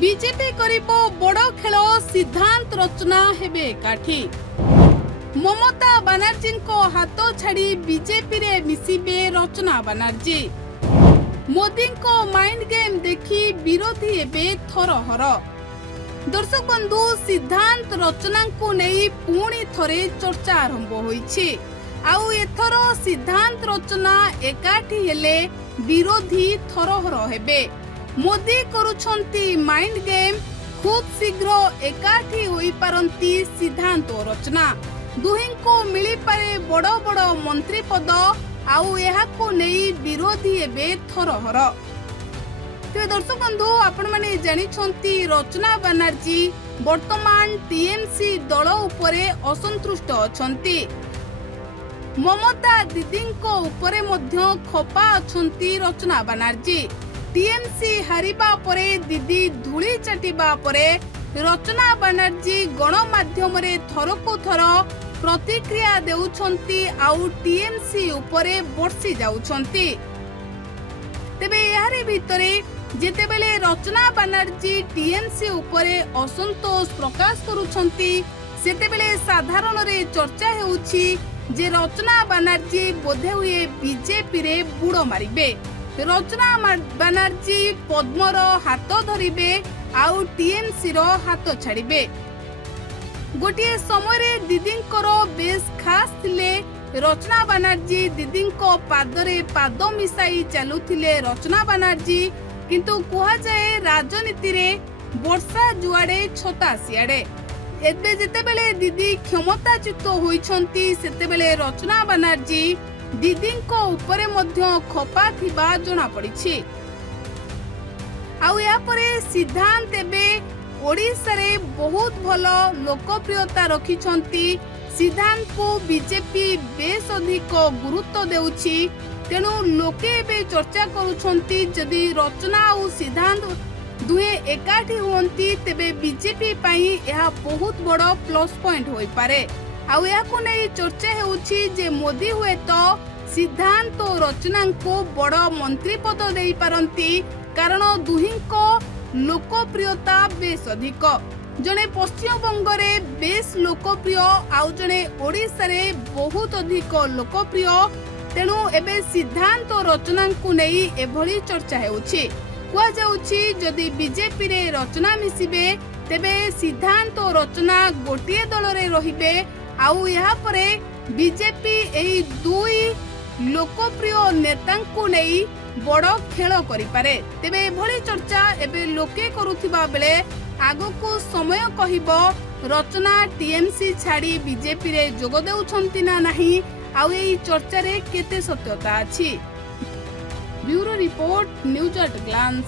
BJP करिबो बड़ खेल सिद्धांत रचना हेबे काठी। ममता बनर्जी को हाथ छाड़ी बीजेपी रे मिसिबे रचना बनर्जी। मोदी को माइंड गेम देखी विरोधी एबे थरहर। दर्शक बंधु सिद्धांत रचना को नहीं पुणी थरे चर्चा आरंभ होईछि। आउ एथर सिद्धांत रचना एकाठी हेले विरोधी थरहर हेबे। मोदी करुछंती माइंड गेम, खूब शीघ्र एकाठी होई पारंती सिद्धांत रचना। दुहिं को मिली पारे बड़ बड़ मंत्री पद। आउ एहाको नहीं विरोधी एबे थरहर। तो दर्शक बंधु आपण माने जानी छंती रचना बनर्जी वर्तमान टीएमसी दल उपरे असंतुष्ट अछंती। ममता दीदी को उपरे मध्य खपा अछंती रचना बनर्जी। टीएमसी हारिबा परे दीदी धूली चाटिबा परे रचना बनर्जी गणमाध्यम रे थरको थर प्रतिक्रिया देउछंती आउ टीएमसी उपरे बर्षी जाउछंती। तेबे यारे भितरे जेतेबेले रचना बनर्जी टीएमसी उपरे असंतोष प्रकाश करुछंती सेतेबेले साधारण रे चर्चा हेउछि जे रचना बनर्जी बोधे हुए बीजेपी रे बुड़ मारिबे। रचना बनर्जी पद्मर हाथ धरिबे आउ टीएमसी रो हाथ छाड़िबे। गोटे समय दीदी बेस खास थिले रचना बनर्जी। दीदी पादरे पाद मिसाई चलुथिले रचना बनर्जी। किंतु कुहा जाए राजनीति रे वर्षा जुआड़े छता सियाड़े। एबे जेतेबेले दीदी क्षमताच्युत होइछंती सेतेबेले रचना बनर्जी दीदी को उपरे मध्य खपा थिबा जणा पड़िछि। आउ या परे सिद्धांत एबे ओडिशा रे बहुत भल लोकप्रियता रखिछंती। सिद्धांत को बीजेपी बेस अधिक गुरुत्व देउछि। तेणु लोके एबे चर्चा करुछंती जदि रचना और सिद्धांत दुहे एकाठी हुअंती तेबे बीजेपी पई यह बहुत बड़ प्लस पॉइंट होई पारे। आउ याको नै चर्चा हेउछि जे मोदी हुए तो सिद्धांत और रचना को बड़ मंत्री पद देई पारंती कारण दुहिं को लोकप्रियता बेस अधिक। जने पश्चिम बंग रे बेस लोकप्रिय आउ जने ओडिशा रे बहुत अधिक लोकप्रिय। तेणु एबे सिद्धांत और रचना को नहीं एभली चर्चा हेउछि। कुआ जाउछि जदि बीजेपी रे रचना मिसिबे तेबे सिद्धांत और रचना गोटिए दल रे रहिबे। आउ यहाँ परे बीजेपी एही दुई लोकप्रिय नेता को नहीं बड़ खेल करि पारे। तेबे एभली चर्चा एबे लोके करुथिबा बेले आगको समय कहिबो रचना टीएमसी छाड़ी बीजेपी रे जोग देउछंती ना नाही। आउ एही चर्चा रे केते सत्यता अछि। Bureau report news at glance.